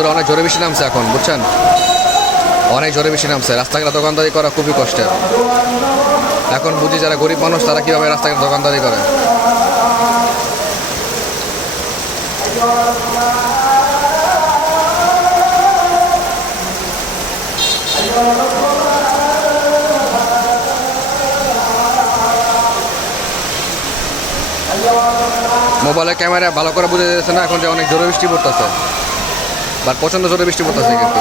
বন্ধুরা অনেক জোরে বৃষ্টি নামছে এখন, বুঝছেন, অনেক জোরে বৃষ্টি নামছে। রাস্তাঘাটে দোকানদারি করা খুবই কষ্টের। এখন বুঝি যারা গরিব মানুষ তারা কীভাবে রাস্তাঘাটে দোকানদারি করে। মোবাইলের ক্যামেরা ভালো করে বুঝে যাচ্ছে না এখন যে অনেক জোরে বৃষ্টি পড়তেছে, বাট প্রচণ্ড জোরে বৃষ্টি পড়তেছে কিন্তু।